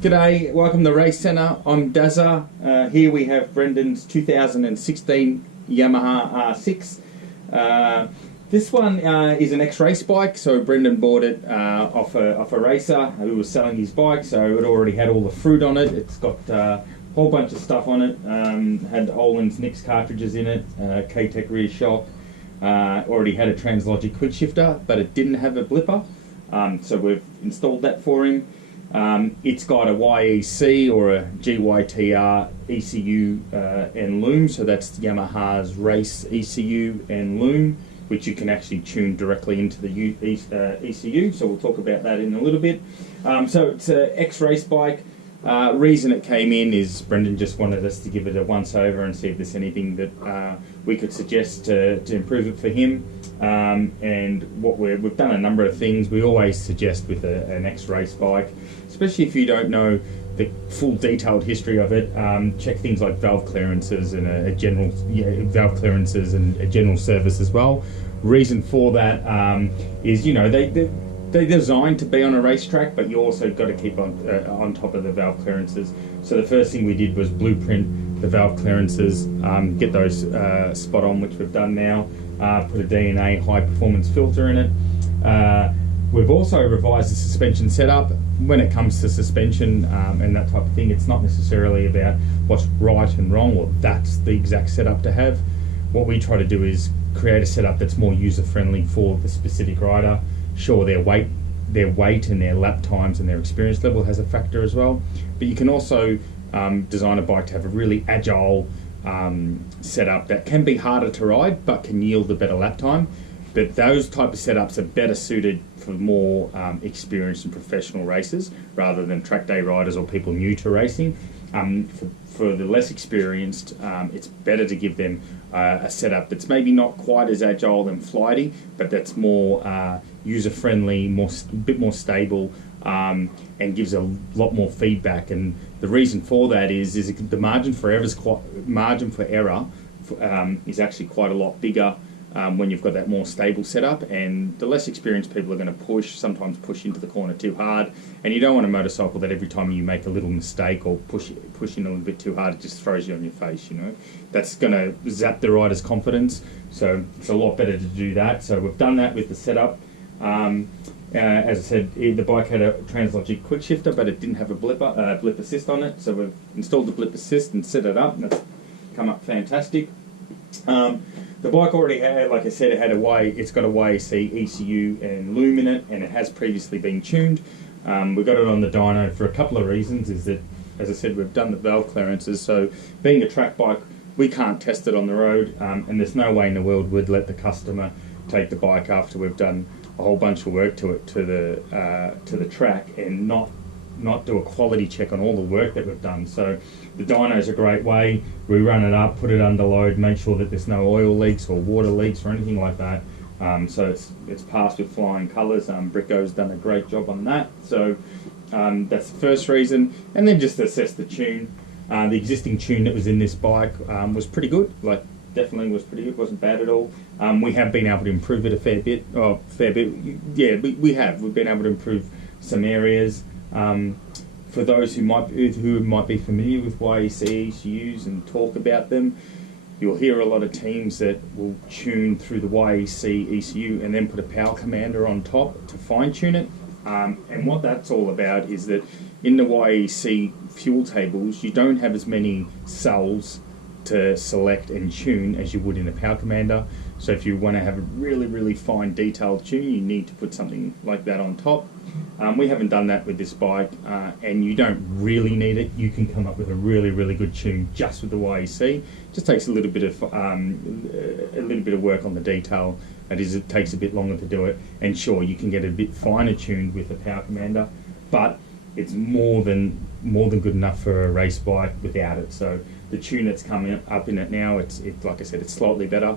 G'day, welcome to Race Centre. I'm Dazza. Here we have Brendon's 2016 Yamaha R6. This one is an ex-race bike, so Brendon bought it off a racer who was selling his bike, so it already had all the fruit on it. It's got a whole bunch of stuff on it, had Olin's Nix cartridges in it, K-Tech rear shock, already had a Translogic quick shifter, but it didn't have a blipper, so we've installed that for him. It's got a YEC or a GYTR ECU and loom, so that's Yamaha's race ECU and loom, which you can actually tune directly into the ECU, so we'll talk about that in a little bit. So it's an ex-race bike. Reason it came in is Brendon just wanted us to give it a once-over and see if there's anything that we could suggest to improve it for him. And what we've done a number of things. We always suggest with an ex-race bike, especially if you don't know the full detailed history of it, check things like valve clearances and a general valve clearances and a general service as well. Reason for that is, you know, they're designed to be on a racetrack, but you also got to keep on top of the valve clearances. So the first thing we did was blueprint the valve clearances, get those spot on, which we've done now. Put a DNA high performance filter in it. We've also revised the suspension setup. When it comes to suspension and that type of thing, it's not necessarily about what's right and wrong, or that's the exact setup to have. What we try to do is create a setup that's more user friendly for the specific rider. Sure, their weight and their lap times and their experience level has a factor as well, but you can also design a bike to have a really agile setup that can be harder to ride but can yield a better lap time. But those type of setups are better suited for more experienced and professional racers rather than track day riders or people new to racing. For the less experienced, it's better to give them a setup that's maybe not quite as agile and flighty, but that's more user-friendly, a bit more stable, and gives a lot more feedback. And the reason for that is the margin for error is actually quite a lot bigger when you've got that more stable setup, and the less experienced people are going to sometimes push into the corner too hard, and you don't want a motorcycle that every time you make a little mistake or push in a little bit too hard, it just throws you on your face, you know. That's going to zap the rider's confidence, so it's a lot better to do that. So we've done that with the setup. As I said, the bike had a Translogic quick shifter, but it didn't have a blip assist on it, so we've installed the blip assist and set it up, and that's come up fantastic. The bike already had, like I said, it's got a YEC ECU and loom in it, and it has previously been tuned. We got it on the dyno for a couple of reasons. Is that, as I said, we've done the valve clearances, so being a track bike, we can't test it on the road, and there's no way in the world we'd let the customer take the bike after we've done a whole bunch of work to it to the track and not do a quality check on all the work that we've done. So the dyno's a great way. We run it up, put it under load, make sure that there's no oil leaks or water leaks or anything like that. So it's passed with flying colours. Bricko's done a great job on that. So that's the first reason. And then just assess the tune. The existing tune that was in this bike was pretty good. Like, definitely was pretty good. Wasn't bad at all. We have been able to improve it a fair bit. Yeah, we have. We've been able to improve some areas. For those who might be familiar with YEC ECUs and talk about them, you'll hear a lot of teams that will tune through the YEC ECU and then put a power commander on top to fine tune it. And what that's all about is that in the YEC fuel tables, you don't have as many cells to select and tune as you would in a power commander. So if you want to have a really, really fine detailed tune, you need to put something like that on top. We haven't done that with this bike, and you don't really need it. You can come up with a really, really good tune just with the YEC. Just takes a little bit of work on the detail. That is, it takes a bit longer to do it. And sure, you can get a bit finer tuned with a power commander, but it's more than good enough for a race bike without it. So the tune that's coming up in it now, it's like I said, it's slightly better.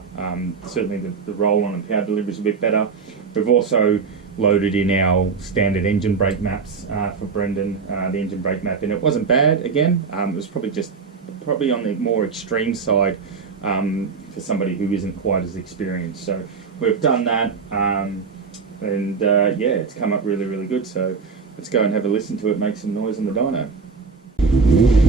Certainly the roll-on and power delivery is a bit better. We've also loaded in our standard engine brake maps for Brendon, the engine brake map, and it wasn't bad. Again, it was probably on the more extreme side for somebody who isn't quite as experienced. So we've done that, and yeah, it's come up really, really good. So let's go and have a listen to it make some noise on the dyno.